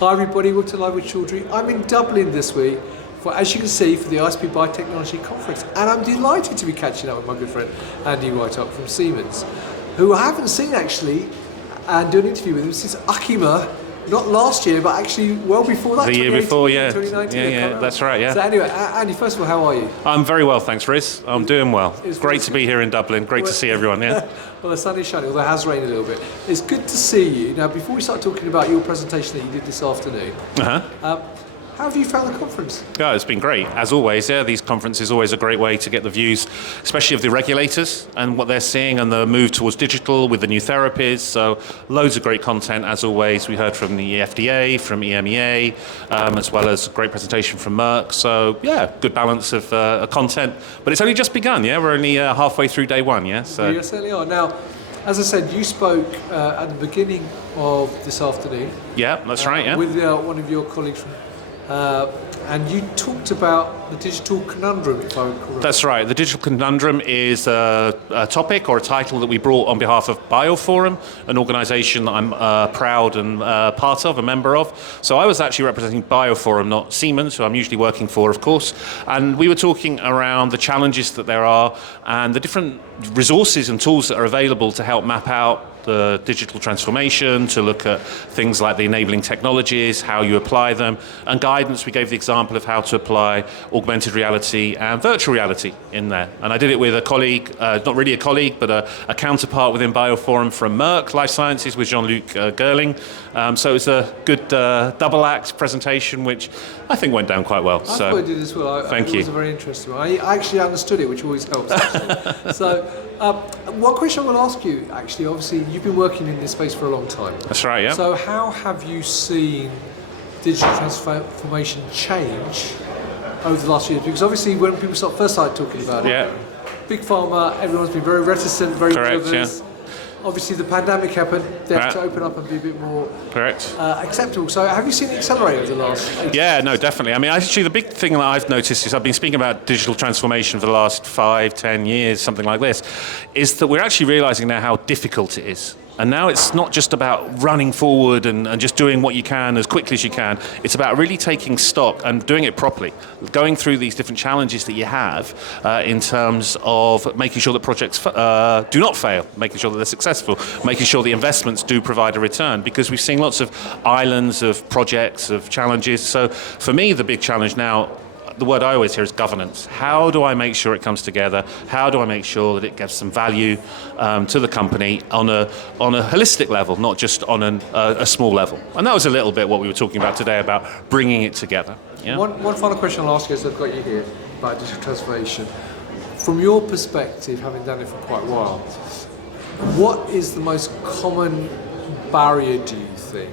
Hi everybody, welcome to Live with Chaudhry. I'm in Dublin this week for, as you can see, for the ISPE Biotechnology conference, and I'm delighted to be catching up with my good friend Andy Whytock from Siemens, who I haven't seen actually, and do an interview with him since Akima, not last year, but actually well before that. The year before, yeah. 2019. Yeah, that's right, yeah. So anyway, Andy, first of all, how are you? I'm very well, thanks, Riz. I'm doing well. It's great to be here in Dublin. Great to see everyone, yeah. Well, the sun is shining, although it has rained a little bit. It's good to see you. Now, before we start talking about your presentation that you did this afternoon, how have you found the conference? Yeah, it's been great. As always, yeah, these conferences are always a great way to get the views, especially of the regulators and what they're seeing and the move towards digital with the new therapies. So loads of great content, as always. We heard from the FDA, from EMEA, as well as a great presentation from Merck. So, yeah, good balance of content. But it's only just begun, yeah? We're only halfway through day one, yeah? So. You certainly are. Now, as I said, you spoke at the beginning of this afternoon. Yeah, that's right, yeah. With one of your colleagues from and you talked about the digital conundrum, if I recall. That's right. The digital conundrum is a topic or a title that we brought on behalf of BioPhorum, an organisation that I'm proud and part of, a member of. So I was actually representing BioPhorum, not Siemens, who I'm usually working for, of course. And we were talking around the challenges that there are and the different resources and tools that are available to help map out the digital transformation, to look at things like the enabling technologies, how you apply them, and guidance. We gave the example of how to apply augmented reality and virtual reality in there. And I did it with a colleague, not really a colleague, but a counterpart within BioPhorum from Merck Life Sciences with Jean-Luc Gerling. So it was a good double act presentation, which I think went down quite well. I thought it did as well. Thank you. It was a very interesting one. I actually understood it, which always helps. So one question I will ask you, actually, obviously you've been working in this space for a long time. That's right, yeah. So how have you seen digital transformation change over the last few years? Because obviously when people first started talking about it, big pharma, everyone's been very reticent, very nervous. Yeah. Obviously the pandemic happened, they have to open up and be a bit more acceptable. So have you seen it accelerate over the last 8 years? No, definitely. I mean, actually the big thing that I've noticed is I've been speaking about digital transformation for the last 5-10 years, something like this, is that we're actually realizing now how difficult it is. And now it's not just about running forward and just doing what you can as quickly as you can. It's about really taking stock and doing it properly, going through these different challenges that you have in terms of making sure that projects do not fail, making sure that they're successful, making sure the investments do provide a return, because we've seen lots of islands of projects, of challenges. So for me, the big challenge now, the word I always hear is governance. How do I make sure it comes together? How do I make sure that it gives some value to the company on a holistic level, not just on a small level? And that was a little bit what we were talking about today, about bringing it together. Yeah? One final question I'll ask you as I've got you here about digital transformation. From your perspective, having done it for quite a while, what is the most common barrier, do you think,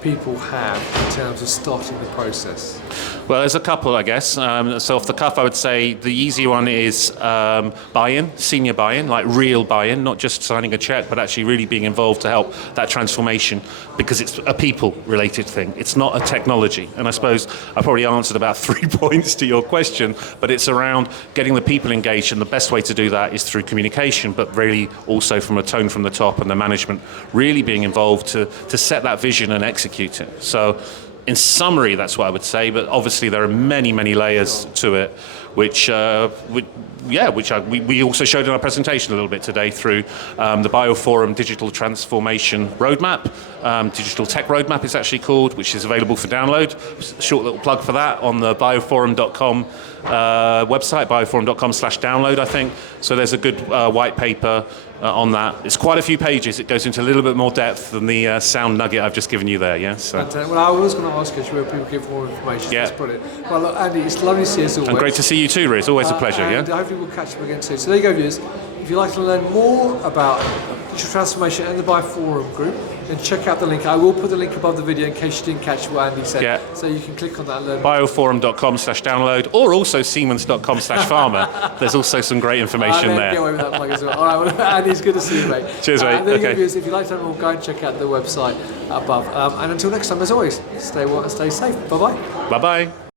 people have in terms of starting the process? Well, there's a couple, I guess. So off the cuff, I would say the easy one is buy-in, senior buy-in, like real buy-in, not just signing a check, but actually really being involved to help that transformation, because it's a people-related thing. It's not a technology. And I suppose I probably answered about 3 points to your question, but it's around getting the people engaged, and the best way to do that is through communication, but really also from a tone from the top, and the management really being involved to set that vision and execute it. So in summary, that's what I would say, but obviously there are many, many layers to it, which we also showed in our presentation a little bit today through the BioPhorum Digital Transformation Roadmap. Digital Tech Roadmap is actually called, which is available for download. A short little plug for that on the biophorum.com website, biophorum.com/download, I think. So there's a good white paper on that. It's quite a few pages. It goes into a little bit more depth than the sound nugget I've just given you there, yeah? So. Well, I was going to ask you where people give more information. Yeah. That's brilliant. Well, look, Andy, it's lovely to see you as always. And great to see you too, Riz. Always a pleasure, and hopefully we'll catch up again soon. So there you go, viewers. If you'd like to learn more about digital transformation and the BioPhorum group, then check out the link. I will put the link above the video in case you didn't catch what Andy said. Yeah. So you can click on that and learn. Biophorum.com/download, or also Siemens.com/pharma. There's also some great information there. Get away with that plug as well. All right, well, Andy, it's good to see you, mate. Cheers, mate. There you go, viewers. If you'd like to learn more, go and check out the website above. And until next time, as always, stay well and stay safe. Bye-bye. Bye-bye.